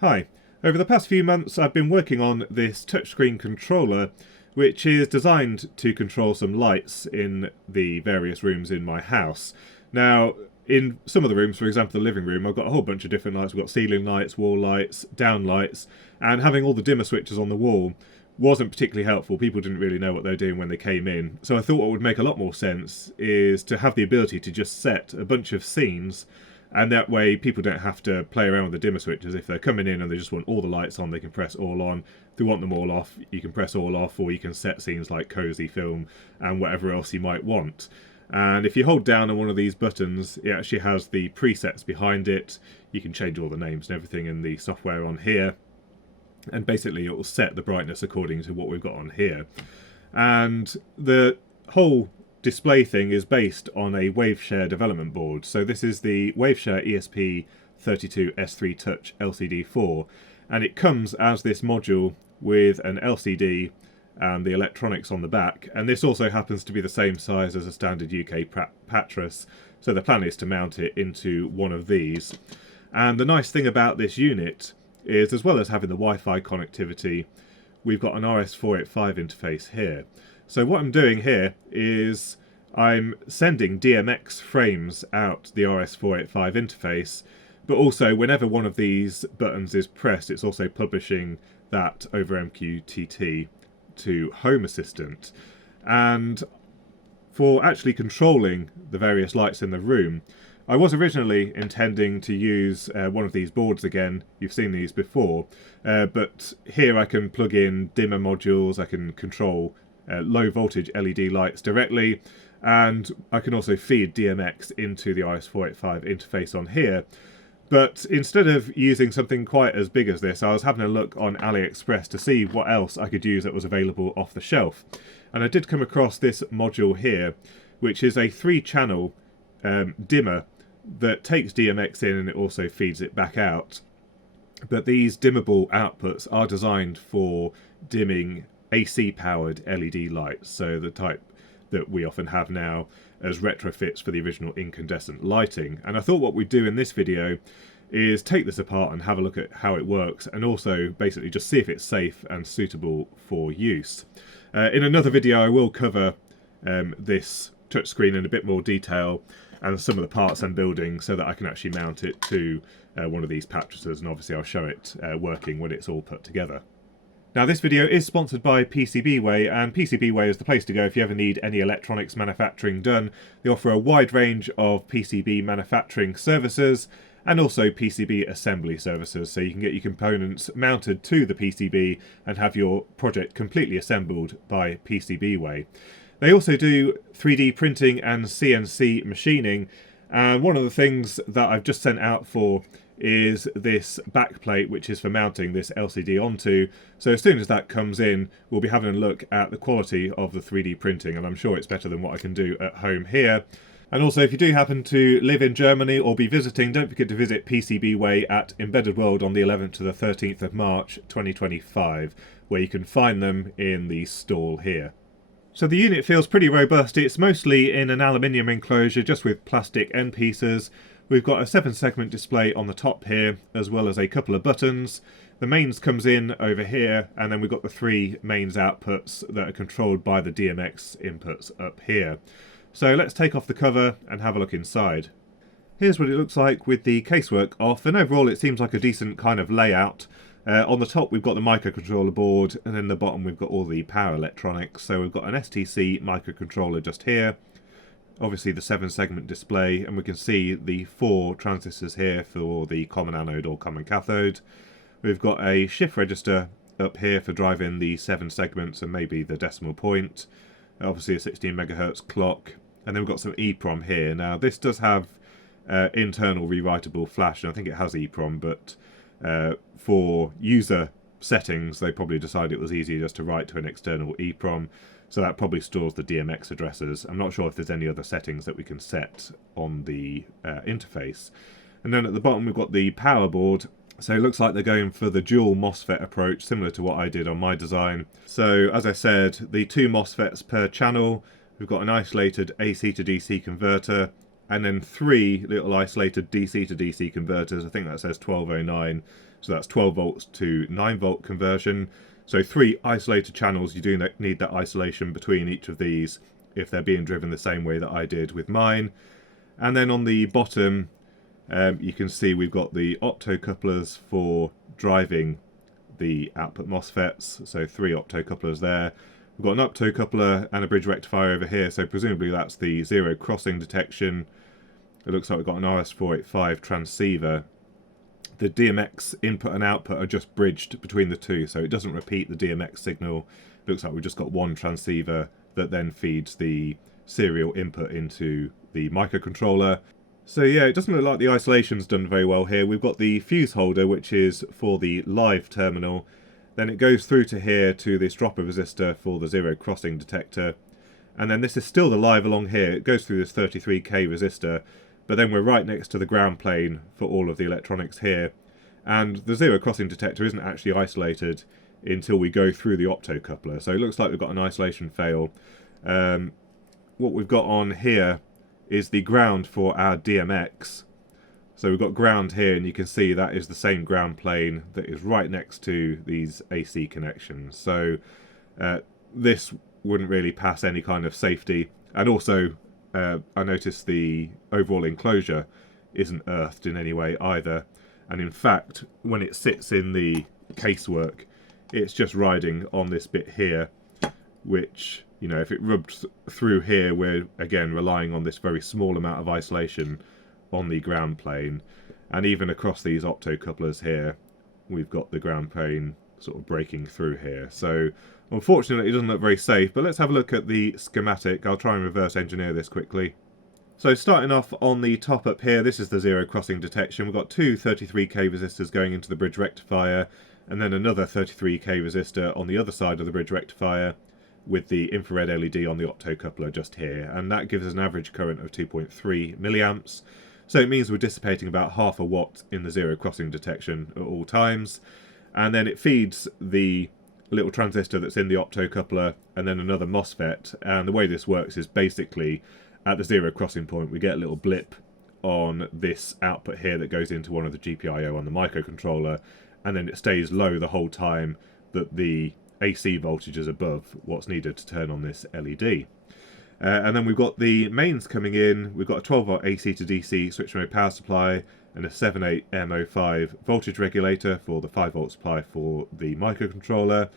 Hi. Over the past few months I've been working on this touchscreen controller which is designed to control some lights in the various rooms in my house. Now, in some of the rooms, for example the living room, I've got a whole bunch of different lights. We've got ceiling lights, wall lights, down lights, and having all the dimmer switches on the wall wasn't particularly helpful. People didn't really know what they were doing when they came in. So I thought what would make a lot more sense is to have the ability to just set a bunch of scenes, and that way people don't have to play around with the dimmer switches. If they're coming in and they just want all the lights on, they can press all on. If they want them all off, you can press all off, or you can set scenes like cozy film and whatever else you might want. And if you hold down on one of these buttons, it actually has the presets behind it. You can change all the names and everything in the software on here, and basically it will set the brightness according to what we've got on here. And the whole display thing is based on a Waveshare development board. So this is the Waveshare ESP32S3 Touch LCD4, and it comes as this module with an LCD and the electronics on the back, and this also happens to be the same size as a standard UK Patras, so the plan is to mount it into one of these. And the nice thing about this unit is, as well as having the Wi-Fi connectivity, we've got an RS485 interface here. So what I'm doing here is I'm sending DMX frames out the RS485 interface, but also whenever one of these buttons is pressed, it's also publishing that over MQTT to Home Assistant. And for actually controlling the various lights in the room, I was originally intending to use one of these boards again. You've seen these before, but here I can plug in dimmer modules, I can control low voltage LED lights directly, and I can also feed DMX into the RS485 interface on here. But instead of using something quite as big as this, I was having a look on AliExpress to see what else I could use that was available off the shelf. And I did come across this module here, which is a 3-channel dimmer that takes DMX in and it also feeds it back out. But these dimmable outputs are designed for dimming AC-powered LED lights, so the type that we often have now as retrofits for the original incandescent lighting. And I thought what we'd do in this video is take this apart and have a look at how it works, and also basically just see if it's safe and suitable for use. In another video I will cover this touchscreen in a bit more detail and some of the parts I'm building, so that I can actually mount it to one of these Patrases, and obviously I'll show it working when it's all put together. Now this video is sponsored by PCBWay, and PCBWay is the place to go if you ever need any electronics manufacturing done. They offer a wide range of PCB manufacturing services and also PCB assembly services, so you can get your components mounted to the PCB and have your project completely assembled by PCBWay. They also do 3D printing and CNC machining, and one of the things that I've just sent out for is this backplate, which is for mounting this LCD onto. So as soon as that comes in, we'll be having a look at the quality of the 3D printing, and I'm sure it's better than what I can do at home here. And also, if you do happen to live in Germany or be visiting, don't forget to visit PCBWay at Embedded World on the 11th to the 13th of March 2025, where you can find them in the stall here. So the unit feels pretty robust. It's mostly in an aluminium enclosure, just with plastic end pieces. We've got a 7-segment display on the top here, as well as a couple of buttons. The mains comes in over here, and then we've got the 3 mains outputs that are controlled by the DMX inputs up here. So let's take off the cover and have a look inside. Here's what it looks like with the casework off, and overall it seems like a decent kind of layout. On the top we've got the microcontroller board, and then the bottom we've got all the power electronics. So we've got an STC microcontroller just here. Obviously the 7-segment display, and we can see the 4 transistors here for the common anode or common cathode. We've got a shift register up here for driving the 7 segments and maybe the decimal point. Obviously a 16 megahertz clock, and then we've got some EEPROM here. Now this does have internal rewritable flash, and I think it has EEPROM, but for user settings they probably decided it was easier just to write to an external EEPROM. So that probably stores the DMX addresses. I'm not sure if there's any other settings that we can set on the interface. And then at the bottom we've got the power board. So it looks like they're going for the dual MOSFET approach, similar to what I did on my design. So as I said, the 2 MOSFETs per channel. We've got an isolated AC to DC converter, and then 3 little isolated DC to DC converters. I think that says 1209, so that's 12 volts to 9 volt conversion. So 3 isolated channels. You do need that isolation between each of these if they're being driven the same way that I did with mine. And then on the bottom, you can see we've got the optocouplers for driving the output MOSFETs, so 3 optocouplers there. We've got an optocoupler and a bridge rectifier over here, so presumably that's the zero crossing detection. It looks like we've got an RS485 transceiver. The DMX input and output are just bridged between the two, so it doesn't repeat the DMX signal. It looks like we've just got one transceiver that then feeds the serial input into the microcontroller. So yeah, it doesn't look like the isolation's done very well here. We've got the fuse holder, which is for the live terminal. Then it goes through to here to this dropper resistor for the zero crossing detector. And then this is still the live along here. It goes through this 33k resistor, but then we're right next to the ground plane for all of the electronics here. And the zero crossing detector isn't actually isolated until we go through the optocoupler. So it looks like we've got an isolation fail. What we've got on here is the ground for our DMX. So we've got ground here, and you can see that is the same ground plane that is right next to these AC connections. So this wouldn't really pass any kind of safety. And also, I noticed the overall enclosure isn't earthed in any way either. And in fact, when it sits in the casework, it's just riding on this bit here, which, you know, if it rubbed through here, we're again relying on this very small amount of isolation on the ground plane. And even across these optocouplers here, we've got the ground plane sort of breaking through here. So unfortunately it doesn't look very safe, but let's have a look at the schematic. I'll try and reverse engineer this quickly. So starting off on the top up here, this is the zero crossing detection. We've got 2 33k resistors going into the bridge rectifier, and then another 33k resistor on the other side of the bridge rectifier, with the infrared LED on the optocoupler just here, and that gives us an average current of 2.3 milliamps. So it means we're dissipating about half a watt in the zero crossing detection at all times. And then it feeds the little transistor that's in the optocoupler and then another MOSFET. And the way this works is basically at the zero crossing point we get a little blip on this output here that goes into one of the GPIO on the microcontroller, and then it stays low the whole time that the AC voltage is above what's needed to turn on this LED. And then we've got the mains coming in. We've got a 12 volt AC to DC switch mode power supply and a 78M05 voltage regulator for the 5 volt supply for the microcontroller.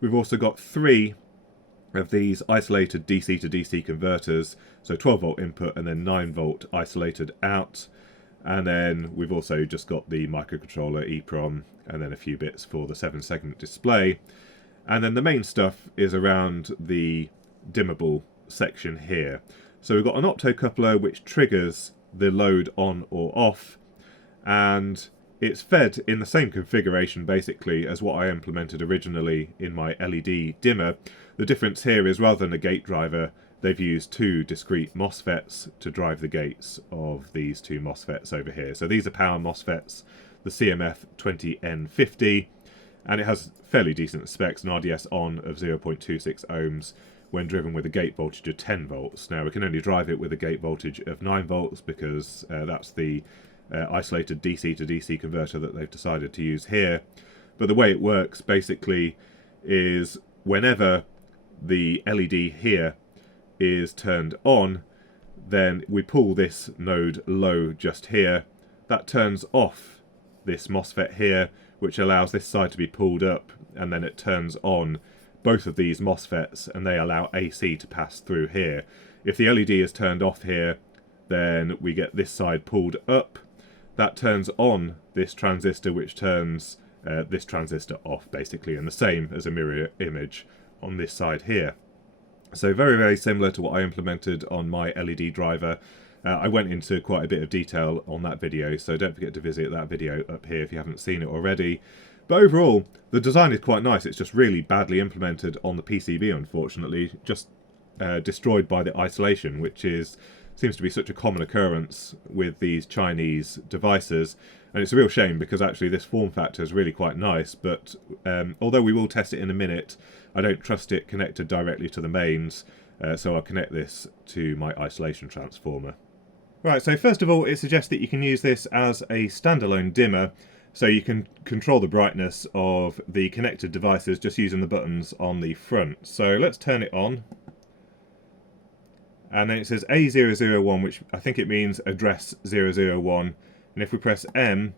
We've also got 3 of these isolated DC to DC converters, so 12 volt input and then 9 volt isolated out. And then we've also just got the microcontroller EEPROM and then a few bits for the 7-segment display. And then the main stuff is around the dimmable section here. So we've got an optocoupler which triggers the load on or off, and it's fed in the same configuration basically as what I implemented originally in my LED dimmer. The difference here is rather than a gate driver, they've used 2 discrete MOSFETs to drive the gates of these 2 MOSFETs over here. So these are power MOSFETs, the CMF20N50, and it has fairly decent specs, an RDS on of 0.26 ohms when driven with a gate voltage of 10 volts. Now we can only drive it with a gate voltage of 9 volts because that's the isolated DC to DC converter that they've decided to use here. But the way it works basically is whenever the LED here is turned on, then we pull this node low just here. That turns off this MOSFET here, which allows this side to be pulled up, and then it turns on both of these MOSFETs and they allow AC to pass through here. If the LED is turned off here, then we get this side pulled up. That turns on this transistor, which turns this transistor off basically, and the same as a mirror image on this side here. So very, very similar to what I implemented on my LED driver. I went into quite a bit of detail on that video, so don't forget to visit that video up here if you haven't seen it already. But overall, the design is quite nice. It's just really badly implemented on the PCB, unfortunately. Just destroyed by the isolation, which seems to be such a common occurrence with these Chinese devices. And it's a real shame because actually this form factor is really quite nice. But although we will test it in a minute, I don't trust it connected directly to the mains. So I'll connect this to my isolation transformer. Right, so first of all, it suggests that you can use this as a standalone dimmer, so you can control the brightness of the connected devices just using the buttons on the front. So let's turn it on. And then it says A001, which I think it means address 001. And if we press M,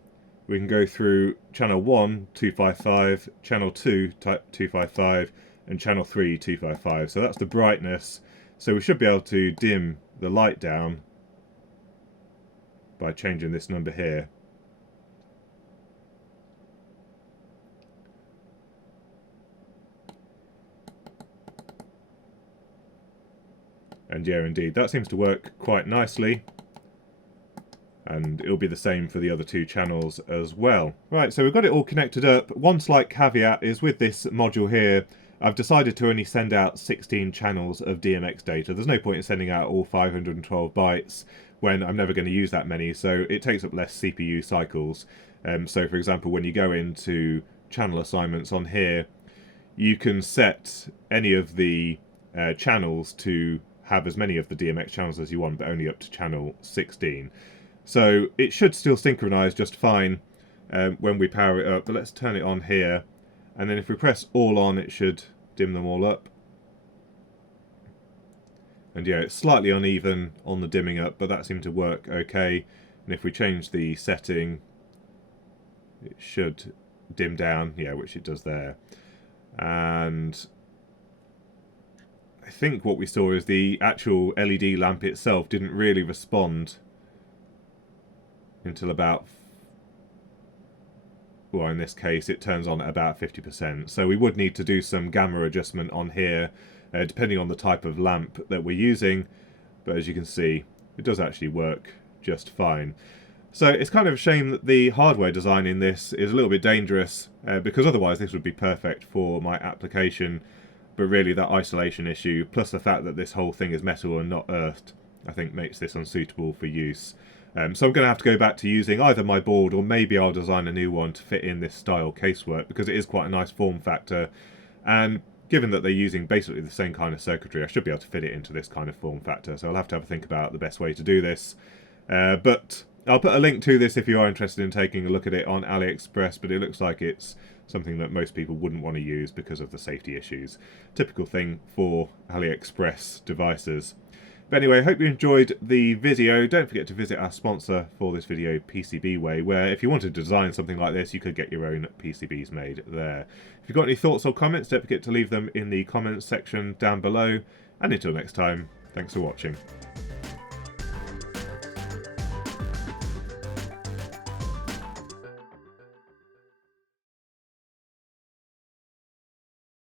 we can go through channel 1, 255, channel 2, type 255, and channel 3, 255. So that's the brightness. So we should be able to dim the light down by changing this number here. And yeah, indeed, that seems to work quite nicely. And it'll be the same for the other two channels as well. Right, so we've got it all connected up. One slight caveat is with this module here, I've decided to only send out 16 channels of DMX data. There's no point in sending out all 512 bytes when I'm never going to use that many, so it takes up less CPU cycles. So for example, when you go into channel assignments on here, you can set any of the channels to have as many of the DMX channels as you want, but only up to channel 16. So it should still synchronize just fine when we power it up, but let's turn it on here. And then if we press all on, it should dim them all up. And yeah, it's slightly uneven on the dimming up, but that seemed to work okay. And if we change the setting, it should dim down, yeah, which it does there. And I think what we saw is the actual LED lamp itself didn't really respond until about, well, in this case it turns on at about 50%, so we would need to do some gamma adjustment on here depending on the type of lamp that we're using, but as you can see it does actually work just fine. So it's kind of a shame that the hardware design in this is a little bit dangerous because otherwise this would be perfect for my application, but really that isolation issue plus the fact that this whole thing is metal and not earthed, I think makes this unsuitable for use. So I'm going to have to go back to using either my board or maybe I'll design a new one to fit in this style casework, because it is quite a nice form factor, and given that they're using basically the same kind of circuitry, I should be able to fit it into this kind of form factor. So I'll have to have a think about the best way to do this. But I'll put a link to this if you are interested in taking a look at it on AliExpress, but it looks like it's something that most people wouldn't want to use because of the safety issues. Typical thing for AliExpress devices. But anyway, I hope you enjoyed the video. Don't forget to visit our sponsor for this video, PCBWay, where if you wanted to design something like this, you could get your own PCBs made there. If you've got any thoughts or comments, don't forget to leave them in the comments section down below. And until next time, thanks for watching.